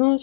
Hello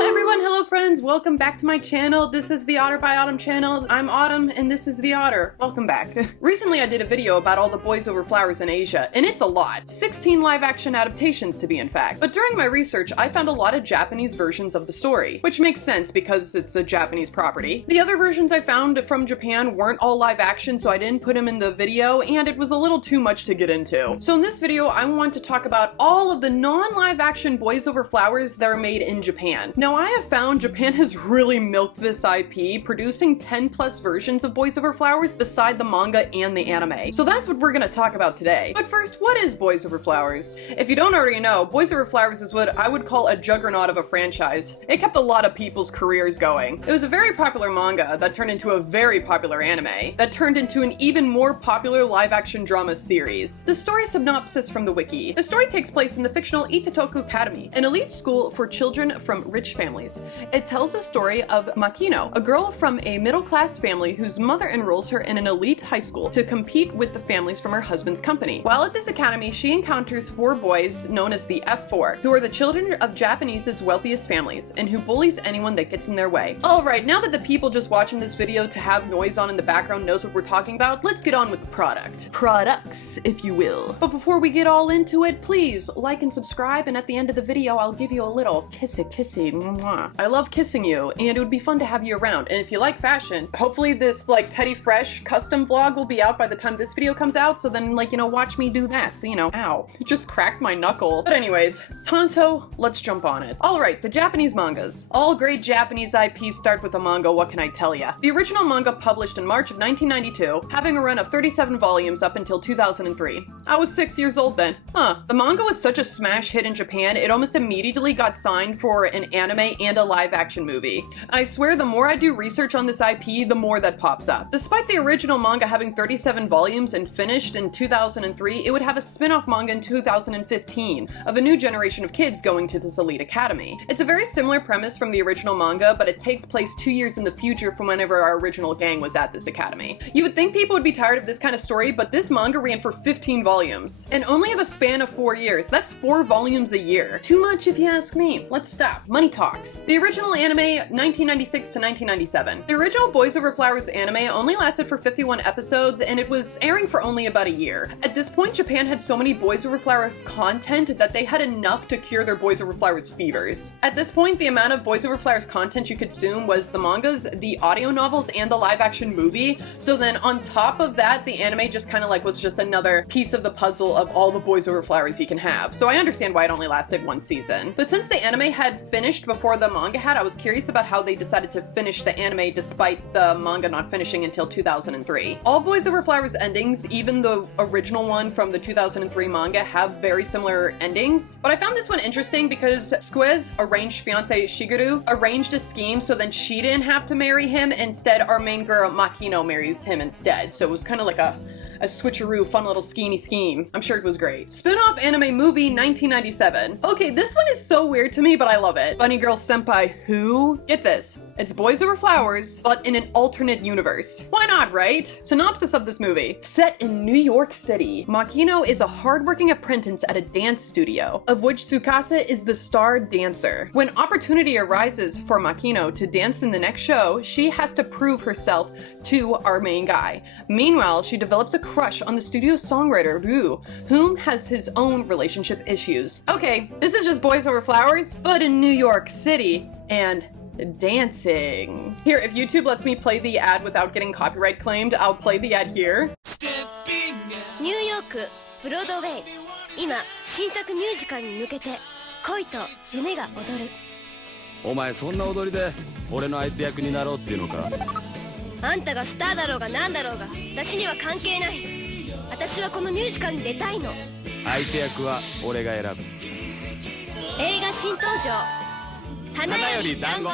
everyone, hello friends, welcome back to my channel. This is the Otter by Autumn channel. I'm Autumn and this is the Otter. Welcome back. Recently I did a video about all the boys over flowers in Asia, and it's a lot. 16 live action adaptations to be in fact. But during my research I found a lot of Japanese versions of the story, which makes sense because it's a Japanese property. The other versions I found from Japan weren't all live action, so I didn't put them in the video, and it was a little too much to get into. So in this video I want to talk about all of the non-live action boys over flowers that are made in Japan. Now I have found Japan has really milked this IP, producing 10 plus versions of Boys Over Flowers beside the manga and the anime. So that's what we're gonna talk about today. But first, what is Boys Over Flowers? If you don't already know, Boys Over Flowers is what I would call a juggernaut of a franchise. It kept a lot of people's careers going. It was a very popular manga that turned into a very popular anime, that turned into an even more popular live action drama series. The story synopsis from the wiki. The story takes place in the fictional Itatoku Academy, an elite school for children from rich families. It tells the story of Makino, a girl from a middle-class family whose mother enrolls her in an elite high school to compete with the families from her husband's company. While at this academy, she encounters 4 boys known as the F4, who are the children of Japanese's wealthiest families, and who bullies anyone that gets in their way. Alright, now that the people just watching this video to have noise on in the background knows what we're talking about, let's get on with the product. Products, if you will. But before we get all into it, please like and subscribe, and at the end of the video I'll give you a little kissy mwah. I love kissing you, and it would be fun to have you around. And if you like fashion, hopefully this like Teddy Fresh custom vlog will be out by the time this video comes out, so then like, you know, watch me do that. So, you know, ow, it just cracked my knuckle. But anyways, Tonto, let's jump on it. Alright, the Japanese mangas. All great Japanese IPs start with a manga, what can I tell ya? The original manga published in March of 1992, having a run of 37 volumes up until 2003. I was 6 years old then. The manga was such a smash hit in Japan, it almost immediately got signed for an anime and a live action movie. I swear the more I do research on this IP, the more that pops up. Despite the original manga having 37 volumes and finished in 2003, it would have a spin-off manga in 2015 of a new generation of kids going to this elite academy. It's a very similar premise from the original manga, but it takes place 2 years in the future from whenever our original gang was at this academy. You would think people would be tired of this kind of story, but this manga ran for 15 volumes and only have a span of 4 years. That's 4 volumes a year. Too much if you ask me. Let's stop. Money talks. The original anime, 1996 to 1997. The original Boys Over Flowers anime only lasted for 51 episodes, and it was airing for only about a year. At this point, Japan had so many Boys Over Flowers content that they had enough to cure their Boys Over Flowers fevers. At this point, the amount of Boys Over Flowers content you could consume was the mangas, the audio novels, and the live action movie. So then on top of that, the anime just kind of like was just another piece of the puzzle of all the Boys Over Flowers you can have. So I understand why it only lasted 1 season. But since the anime had finished before the manga had, I was curious about how they decided to finish the anime despite the manga not finishing until 2003. All Boys Over Flowers endings, even the original one from the 2003 manga, have very similar endings. But I found this one interesting because Sque's arranged fiance Shigeru arranged a scheme so then she didn't have to marry him. Instead, our main girl Makino marries him instead. So it was kind of like a switcheroo, fun little scheme. I'm sure it was great. Spin-off anime movie 1997. Okay, this one is so weird to me, but I love it. Bunny Girl Senpai who? Get this. It's Boys Over Flowers, but in an alternate universe. Why not, right? Synopsis of this movie. Set in New York City, Makino is a hardworking apprentice at a dance studio, of which Tsukasa is the star dancer. When opportunity arises for Makino to dance in the next show, she has to prove herself to our main guy. Meanwhile, she develops a crush on the studio songwriter Ryu, whom has his own relationship issues. Okay, this is just Boys Over Flowers, but in New York City, and dancing. Here, if YouTube lets me play the ad without getting copyright claimed, I'll play the ad here. ニューヨークブロードウェイ今新作ミュージカルに向けて恋と夢が踊るお前そんな踊りで俺の相手役になろうっていうのかあんたがスターだろうがなんだろうが私には関係ない私はこのミュージカルに出たいの相手役は俺が選ぶ映画新登場花より団子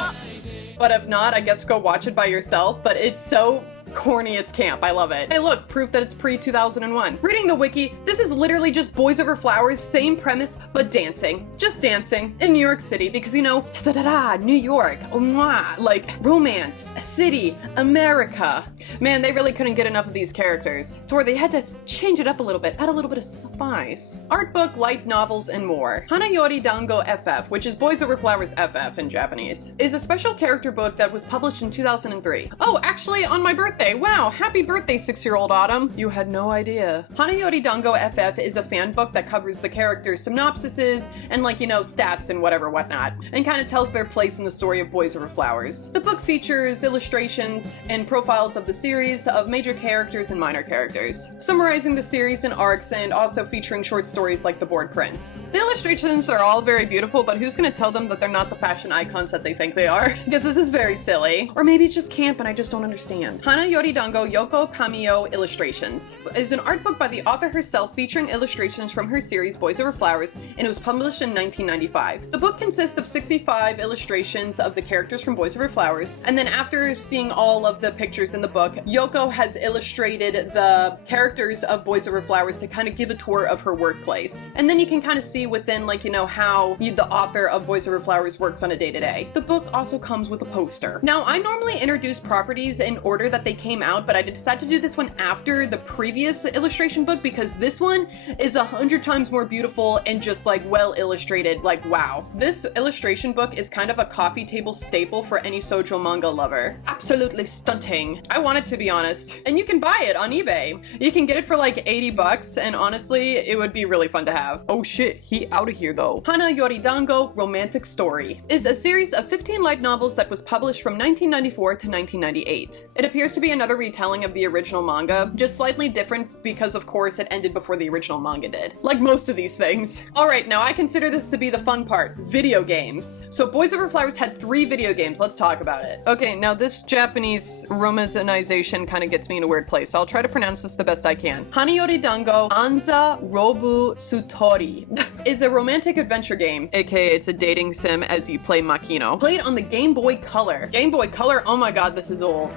But if not, I guess go watch it by yourself, but it's so corny it's camp. I love it. Hey look, proof that it's pre-2001. Reading the wiki, this is literally just Boys Over Flowers, same premise, but dancing. Just dancing in New York City because, you know, ta-da-da-da, New York, oh mwah, like romance, a city, America. Man, they really couldn't get enough of these characters. To where they had to change it up a little bit, add a little bit of spice. Art book, light novels, and more. Hanayori Dango FF, which is Boys Over Flowers FF in Japanese, is a special character book that was published in 2003. Oh, actually on my birthday. Wow, happy birthday, 6-year-old Autumn. You had no idea. Hanayori Dango FF is a fan book that covers the characters' synopsises and stats and whatnot, and kind of tells their place in the story of Boys Over Flowers. The book features illustrations and profiles of the series of major characters and minor characters, summarizing the series in arcs and also featuring short stories like the board prints. The illustrations are all very beautiful, but who's gonna tell them that they're not the fashion icons that they think they are? Because this is very silly. Or maybe it's just camp and I just don't understand. Hanayori Dango Yoko Kamiyo Illustrations is an art book by the author herself featuring illustrations from her series Boys Over Flowers, and it was published in 1995. The book consists of 65 illustrations of the characters from Boys Over Flowers, and then after seeing all of the pictures in the book, Yoko has illustrated the characters of Boys Over Flowers to kind of give a tour of her workplace. And then you can kind of see within how the author of Boys Over Flowers works on a day-to-day. The book also comes with a poster. Now, I normally introduce properties in order that they came out, but I decided to do this one after the previous illustration book because this one is 100 times more beautiful and just well illustrated. Wow. This illustration book is kind of a coffee table staple for any shoujo manga lover. Absolutely stunning. I want it, to be honest. And you can buy it on eBay. You can get it for $80, and honestly, it would be really fun to have. Oh shit, he out of here though. Hanayori Dango Romantic Story is a series of 15 light novels that was published from 1994 to 1998. It appears to be another retelling of the original manga, just slightly different because of course it ended before the original manga did. Like most of these things. Alright, now I consider this to be the fun part. Video games. So Boys Over Flowers had 3 video games. Let's talk about it. Okay, now this Japanese romanization kind of gets me in a weird place, so I'll try to pronounce this the best I can. Hanayori Dango Anza Robu Sutori is a romantic adventure game, aka it's a dating sim as you play Makino. Played on the Game Boy Color. Game Boy Color? Oh my god, this is old.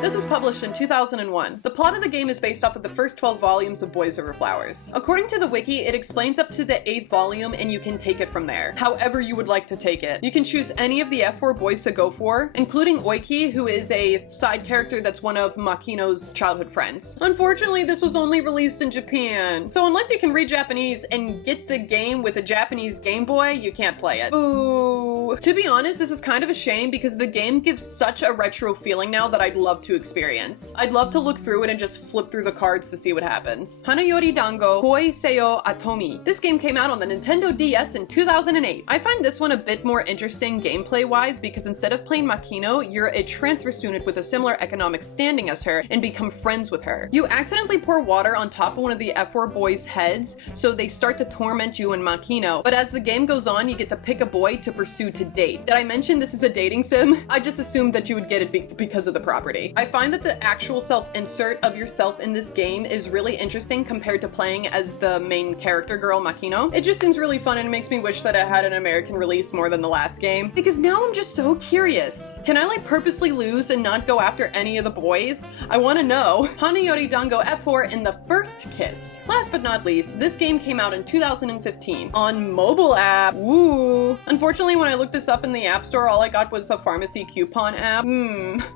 This was published in 2001. The plot of the game is based off of the first 12 volumes of Boys Over Flowers. According to the wiki, it explains up to the 8th volume and you can take it from there, however you would like to take it. You can choose any of the F4 boys to go for, including Oiki, who is a side character that's one of Makino's childhood friends. Unfortunately, this was only released in Japan, so unless you can read Japanese and get the game with a Japanese Game Boy, you can't play it. Boo! To be honest, this is kind of a shame because the game gives such a retro feeling now that I'd love to experience. I'd love to look through it and just flip through the cards to see what happens. Hanayori Dango Koi Seo Atomi. This game came out on the Nintendo DS in 2008. I find this one a bit more interesting gameplay-wise because instead of playing Makino, you're a transfer student with a similar economic standing as her and become friends with her. You accidentally pour water on top of one of the F4 boys' heads, so they start to torment you and Makino, but as the game goes on, you get to pick a boy to pursue to date. Did I mention this is a dating sim? I just assumed that you would get it because of the property. I find that the actual self-insert of yourself in this game is really interesting compared to playing as the main character girl, Makino. It just seems really fun and it makes me wish that it had an American release more than the last game, because now I'm just so curious. Can I purposely lose and not go after any of the boys? I want to know. Hanayori Dango F4 in the First Kiss. Last but not least, this game came out in 2015 on mobile app. Woo! Unfortunately, when I looked this up in the App Store, all I got was a pharmacy coupon app.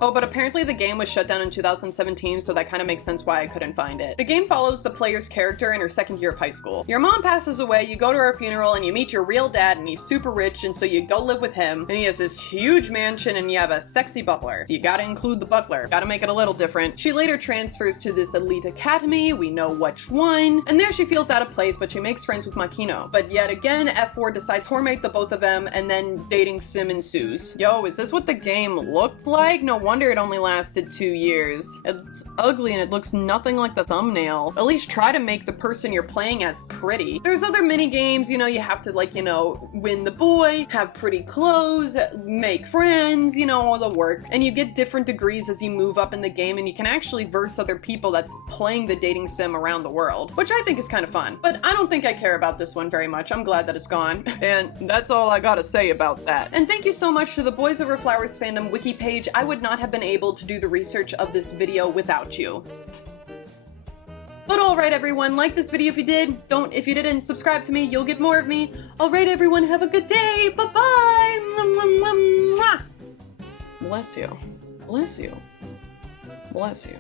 Oh, but apparently the game was shut down in 2017, so that kind of makes sense why I couldn't find it. The game follows the player's character in her second year of high school. Your mom passes away, you go to her funeral, and you meet your real dad, and he's super rich, and so you go live with him, and he has this huge mansion, and you have a sexy butler. So you gotta include the butler. Gotta make it a little different. She later transfers to this elite academy, we know which one, and there she feels out of place, but she makes friends with Makino. But yet again, F4 decides to torment the both of them, and then dating sim ensues. Yo, is this what the game looked like? No wonder it only lasted 2 years. It's ugly and it looks nothing like the thumbnail. At least try to make the person you're playing as pretty. There's other mini games, you have to win the boy, have pretty clothes, make friends, all the work. And you get different degrees as you move up in the game, and you can actually verse other people that's playing the dating sim around the world, which I think is kind of fun. But I don't think I care about this one very much. I'm glad that it's gone. And that's all I gotta say about that. And thank you so much to the Boys Over Flowers fandom wiki page. I would not have been able to do the research of this video without you. But alright everyone, like this video if you did. If you didn't, subscribe to me, you'll get more of me. Alright everyone, have a good day. Bye-bye. Bless you. Bless you. Bless you.